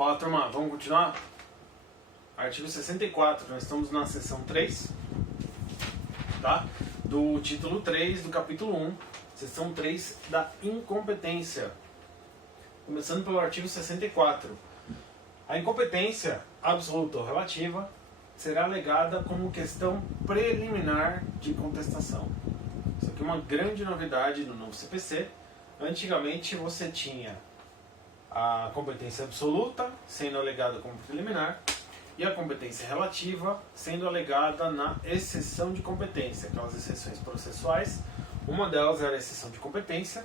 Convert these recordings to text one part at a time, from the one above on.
Fala, turma, vamos continuar? Artigo 64, nós estamos na seção 3, tá? Do título 3 do capítulo 1, seção 3 da incompetência. Começando pelo artigo 64. A incompetência absoluta ou relativa será alegada como questão preliminar de contestação. Isso aqui é uma grande novidade no novo CPC. Antigamente você tinha a competência absoluta sendo alegada como preliminar e a competência relativa sendo alegada na exceção de competência, aquelas exceções processuais. Uma delas era a exceção de competência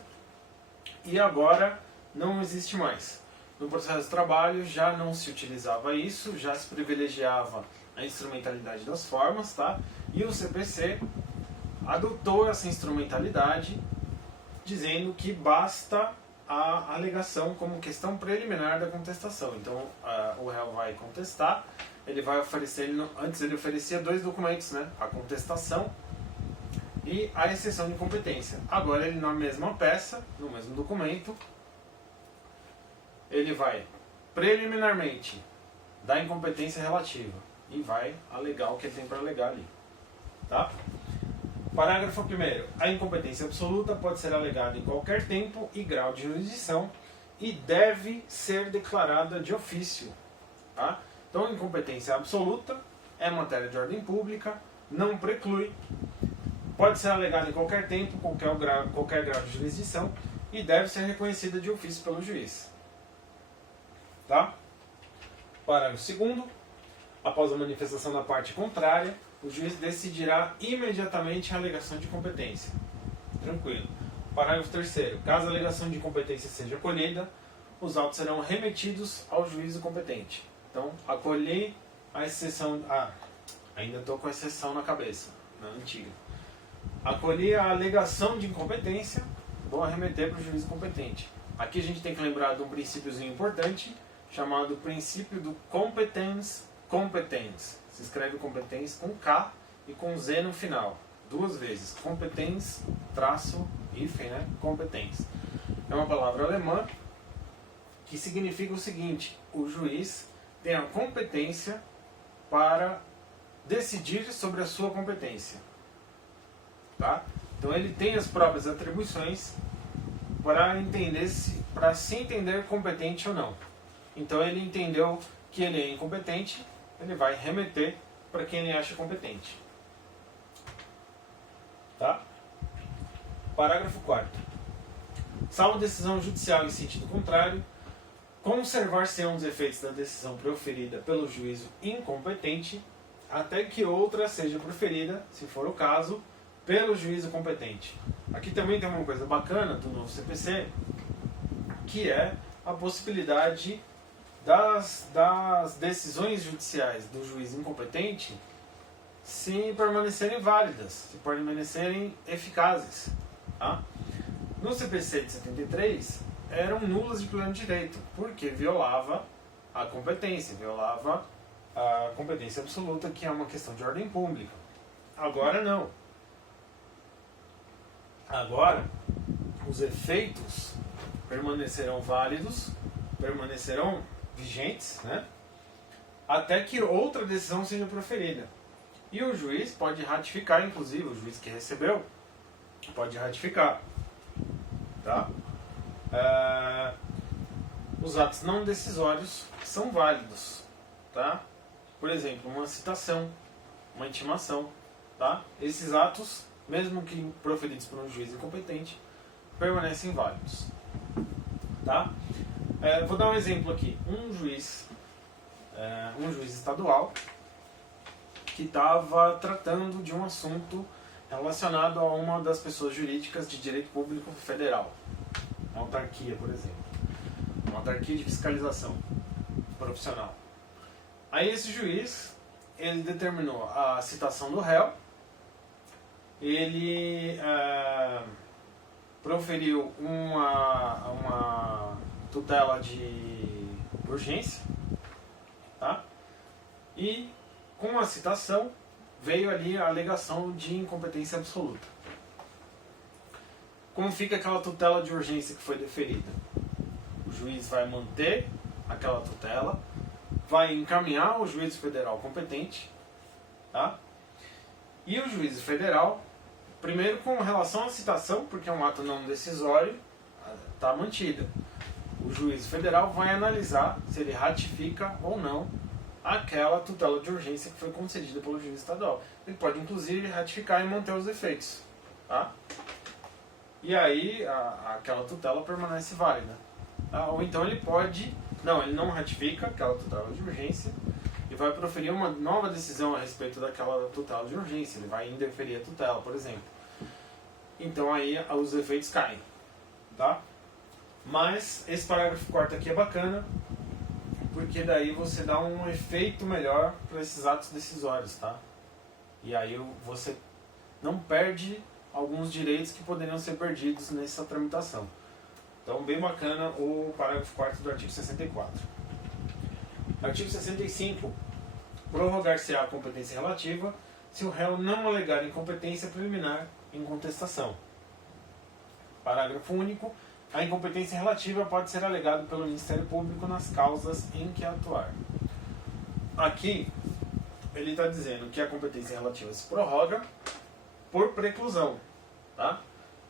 e agora não existe mais. No processo de trabalho já não se utilizava isso, já se privilegiava a instrumentalidade das formas, tá? E o CPC adotou essa instrumentalidade dizendo que basta a alegação como questão preliminar da contestação. Então o réu vai contestar, ele vai oferecer, antes ele oferecia dois documentos, né? A contestação e a exceção de competência. Agora ele na mesma peça, no mesmo documento, ele vai preliminarmente dar incompetência relativa e vai alegar o que ele tem para alegar ali, tá? Parágrafo 1º. A incompetência absoluta pode ser alegada em qualquer tempo e grau de jurisdição e deve ser declarada de ofício. Tá? Então, a incompetência absoluta é matéria de ordem pública, não preclui, pode ser alegada em qualquer tempo, qualquer grau de jurisdição e deve ser reconhecida de ofício pelo juiz. Tá? Parágrafo 2º. Após a manifestação da parte contrária, o juiz decidirá imediatamente a alegação de competência. Tranquilo. Parágrafo 3º. Caso a alegação de competência seja acolhida, os autos serão remetidos ao juízo competente. Então, acolhi a exceção... ainda estou com a exceção na cabeça, na antiga. Acolhi a alegação de incompetência, vou remeter para o juízo competente. Aqui a gente tem que lembrar de um princípiozinho importante, chamado princípio do competens. Se escreve competens com K e com Z no final. Duas vezes. Competens, traço, hífen, né? Competens. É uma palavra alemã que significa o seguinte: o juiz tem a competência para decidir sobre a sua competência. Tá? Então ele tem as próprias atribuições para se entender competente ou não. Então ele entendeu que ele é incompetente, ele vai remeter para quem ele acha competente. Tá? Parágrafo 4º. Salvo decisão judicial em sentido contrário, conservar-se-ão os efeitos da decisão proferida pelo juízo incompetente até que outra seja proferida, se for o caso, pelo juízo competente. Aqui também tem uma coisa bacana do novo CPC, que é a possibilidade das decisões judiciais do juiz incompetente se permanecerem válidas, se permanecerem eficazes. Tá? No CPC de 73, eram nulas de pleno direito, porque violava a competência absoluta, que é uma questão de ordem pública. Agora não. Agora, os efeitos permanecerão válidos, permanecerão vigentes, né? Até que outra decisão seja proferida. E o juiz pode ratificar, inclusive, o juiz que recebeu pode ratificar. Tá? Os atos não decisórios são válidos. Tá? Por exemplo, uma citação, uma intimação. Tá? Esses atos, mesmo que proferidos por um juiz incompetente, permanecem válidos. Tá? Vou dar um exemplo aqui. Um juiz estadual que estava tratando de um assunto relacionado a uma das pessoas jurídicas de direito público federal. Uma autarquia, por exemplo. Uma autarquia de fiscalização profissional. Aí esse juiz, ele determinou a citação do réu, ele proferiu uma tutela de urgência, tá? E com a citação veio ali a alegação de incompetência absoluta. Como fica aquela tutela de urgência que foi deferida? O juiz vai manter aquela tutela, vai encaminhar ao juízo federal competente, tá? E o juízo federal, primeiro com relação à citação, porque é um ato não decisório, está mantida. O juízo federal vai analisar se ele ratifica ou não aquela tutela de urgência que foi concedida pelo juiz estadual. Ele pode, inclusive, ratificar e manter os efeitos. Tá? E aí, aquela tutela permanece válida. Tá? Ou então ele pode... Não, ele não ratifica aquela tutela de urgência e vai proferir uma nova decisão a respeito daquela tutela de urgência. Ele vai indeferir a tutela, por exemplo. Então aí os efeitos caem. Tá? Mas esse parágrafo 4º aqui é bacana, porque daí você dá um efeito melhor para esses atos decisórios, tá? E aí você não perde alguns direitos que poderiam ser perdidos nessa tramitação. Então, bem bacana o parágrafo 4º do artigo 64. Artigo 65. Prorrogar-se-á a competência relativa se o réu não alegar incompetência preliminar em contestação. Parágrafo único. A incompetência relativa pode ser alegada pelo Ministério Público nas causas em que atuar. Aqui, ele está dizendo que a competência relativa se prorroga por preclusão. Tá?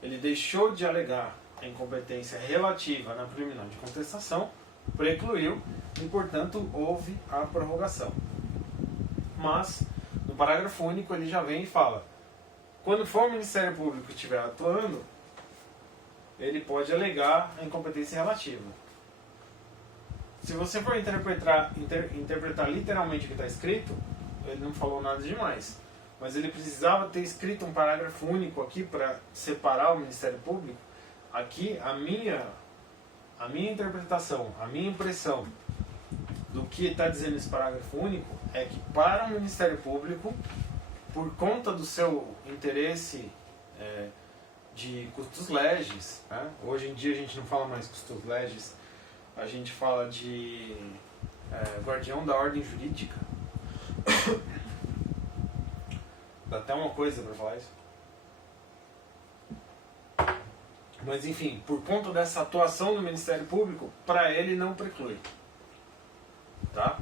Ele deixou de alegar a incompetência relativa na preliminar de contestação, precluiu e, portanto, houve a prorrogação. Mas, no parágrafo único, ele já vem e fala: quando for o Ministério Público que estiver atuando, ele pode alegar a incompetência relativa. Se você for interpretar literalmente o que está escrito, ele não falou nada demais. Mas ele precisava ter escrito um parágrafo único aqui para separar o Ministério Público. Aqui, a minha interpretação, a minha impressão do que está dizendo esse parágrafo único é que para o Ministério Público, por conta do seu interesse de custos legis, né? Hoje em dia a gente não fala mais custos legis, a gente fala de guardião da ordem jurídica. Dá até uma coisa para falar isso. Mas enfim, por conta dessa atuação do Ministério Público, para ele não preclui. Tá?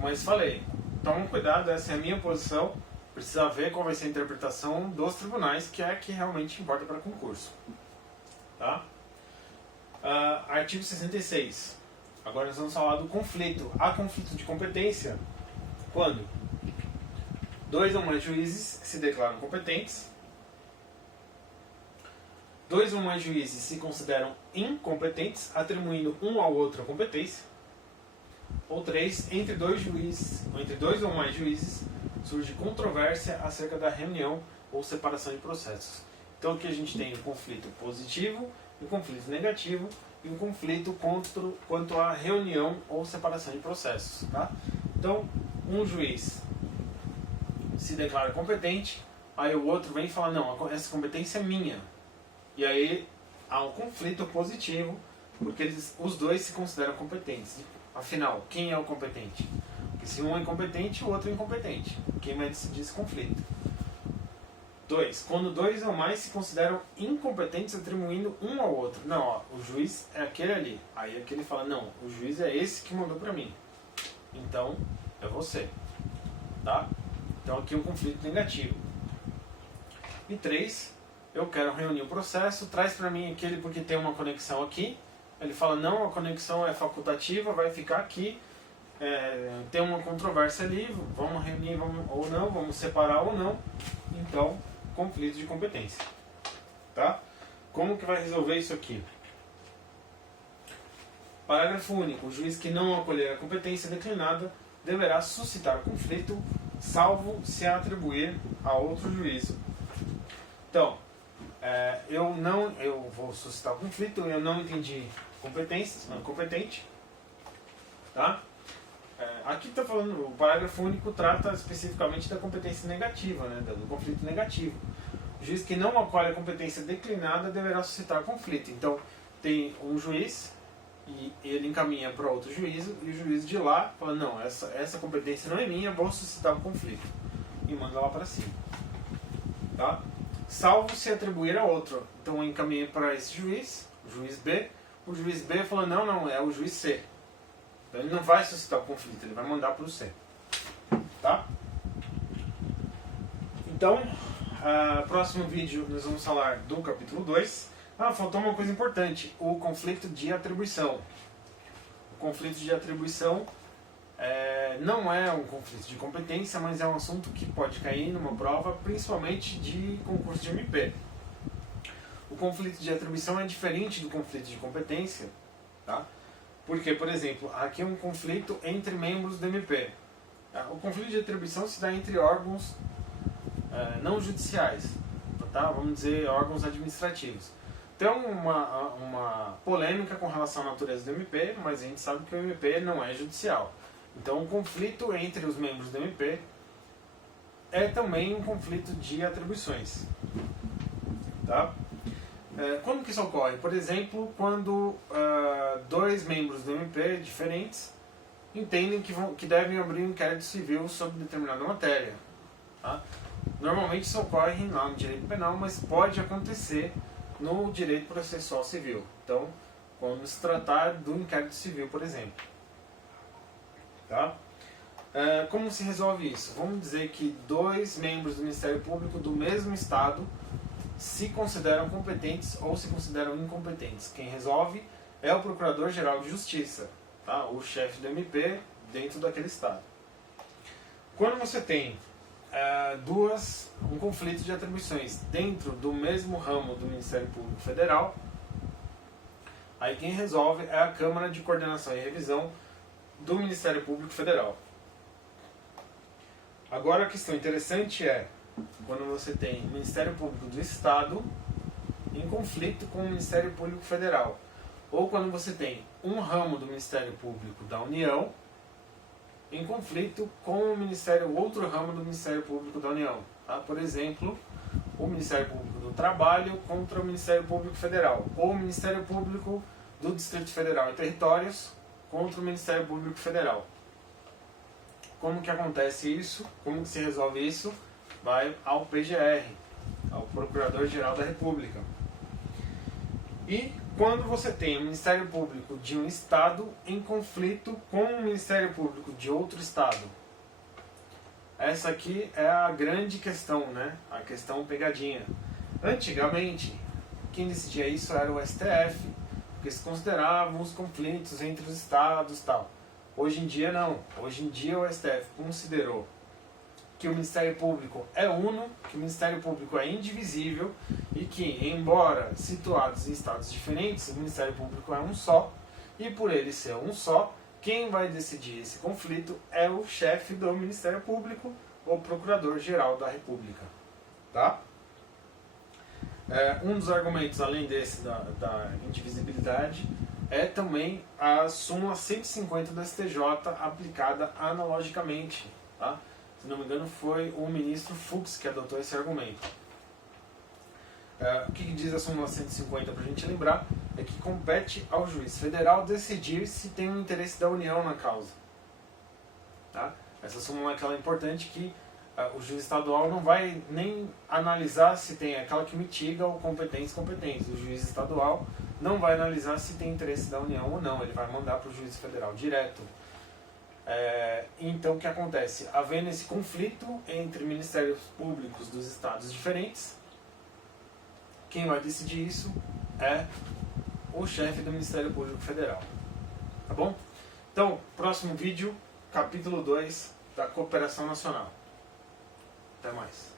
Mas falei, toma cuidado, essa é a minha posição. Precisa ver qual vai ser a interpretação dos tribunais, que é a que realmente importa para concurso. Tá? Artigo 66. Agora nós vamos falar do conflito. Há conflito de competência quando 2 ou mais juízes se declaram competentes, 2 ou mais juízes se consideram incompetentes, atribuindo um ao outro a competência, ou 3, entre 2 ou mais juízes, surge controvérsia acerca da reunião ou separação de processos. Então aqui a gente tem o conflito positivo, o conflito negativo e o conflito quanto à reunião ou separação de processos. Tá? Então, um juiz se declara competente, aí o outro vem e fala: não, essa competência é minha. E aí há um conflito positivo, porque os dois se consideram competentes. Afinal, quem é o competente? Porque se um é incompetente, o outro é incompetente. Quem vai decidir esse conflito? 2. Quando 2 ou mais se consideram incompetentes, atribuindo um ao outro. Não, ó, o juiz é aquele ali. Aí aquele fala: não, o juiz é esse que mandou pra mim. Então, é você. Tá? Então aqui é um conflito negativo. E 3, eu quero reunir o processo, traz para mim aquele porque tem uma conexão aqui. Ele fala: não, a conexão é facultativa, vai ficar aqui. Tem uma controvérsia ali, vamos reunir ou não, vamos separar ou não. Então, conflito de competência. Tá? Como que vai resolver isso aqui? Parágrafo único. O juiz que não acolher a competência declinada deverá suscitar conflito, salvo se atribuir a outro juízo. Então, eu vou suscitar conflito, eu não entendi competência, não competente. Tá? Aqui está falando, o parágrafo único trata especificamente da competência negativa, né, do conflito negativo. O juiz que não acolhe a competência declinada deverá suscitar conflito. Então, tem um juiz e ele encaminha para outro juízo, e o juiz de lá fala: não, essa competência não é minha, vou suscitar um conflito. E manda lá para cima. Tá? Salvo se atribuir a outro. Então eu encaminhei para esse juiz, o juiz B, o juiz B falou, não, é o juiz C. Então ele não vai suscitar o conflito, ele vai mandar para o C. Tá? Então, próximo vídeo nós vamos falar do capítulo 2. Faltou uma coisa importante, o conflito de atribuição. O conflito de atribuição não é um conflito de competência, mas é um assunto que pode cair numa prova, principalmente de concurso de MP. O conflito de atribuição é diferente do conflito de competência, tá? Porque, por exemplo, aqui é um conflito entre membros do MP. O conflito de atribuição se dá entre órgãos não judiciais, tá? Vamos dizer, órgãos administrativos. Tem uma polêmica com relação à natureza do MP, mas a gente sabe que o MP não é judicial. Então, o conflito entre os membros do MP é também um conflito de atribuições. Tá? Quando que isso ocorre? Por exemplo, quando dois membros do MP diferentes entendem que devem abrir um inquérito civil sobre determinada matéria. Tá? Normalmente isso ocorre não no direito penal, mas pode acontecer no direito processual civil. Então, quando se tratar do inquérito civil, por exemplo. Tá? Como se resolve isso? Vamos dizer que dois membros do Ministério Público do mesmo Estado se consideram competentes ou se consideram incompetentes. Quem resolve é o Procurador-Geral de Justiça, tá? O chefe do MP dentro daquele Estado. Quando você tem um conflito de atribuições dentro do mesmo ramo do Ministério Público Federal, aí quem resolve é a Câmara de Coordenação e Revisão do Ministério Público Federal. Agora a questão interessante é quando você tem o Ministério Público do Estado em conflito com o Ministério Público Federal, ou quando você tem um ramo do Ministério Público da União em conflito com o outro ramo do Ministério Público da União. Tá? Por exemplo, o Ministério Público do Trabalho contra o Ministério Público Federal, ou o Ministério Público do Distrito Federal e Territórios contra o Ministério Público Federal. Como que acontece isso? Como que se resolve isso? Vai ao PGR, ao Procurador-Geral da República. E quando você tem o Ministério Público de um Estado em conflito com o Ministério Público de outro Estado. Essa aqui é a grande questão, né? A questão pegadinha. Antigamente, quem decidia isso era o STF, porque se consideravam os conflitos entre os Estados e tal. Hoje em dia não. Hoje em dia o STF considerou que o Ministério Público é uno, que o Ministério Público é indivisível e que, embora situados em estados diferentes, o Ministério Público é um só, e por ele ser um só, quem vai decidir esse conflito é o chefe do Ministério Público, o Procurador-Geral da República. Tá? Um dos argumentos, além desse da indivisibilidade, é também a súmula 150 do STJ aplicada analogicamente. Tá? Se não me engano, foi o ministro Fux que adotou esse argumento. O que diz a súmula 150, para a gente lembrar, é que compete ao juiz federal decidir se tem um interesse da União na causa. Tá? Essa súmula é aquela importante que o juiz estadual não vai nem analisar se tem aquela que mitiga ou competência. O juiz estadual não vai analisar se tem interesse da União ou não, ele vai mandar para o juiz federal direto. Então o que acontece? Havendo esse conflito entre ministérios públicos dos estados diferentes, quem vai decidir isso é o chefe do Ministério Público Federal. Tá bom? Então, próximo vídeo, capítulo 2 da Cooperação Nacional. Até mais.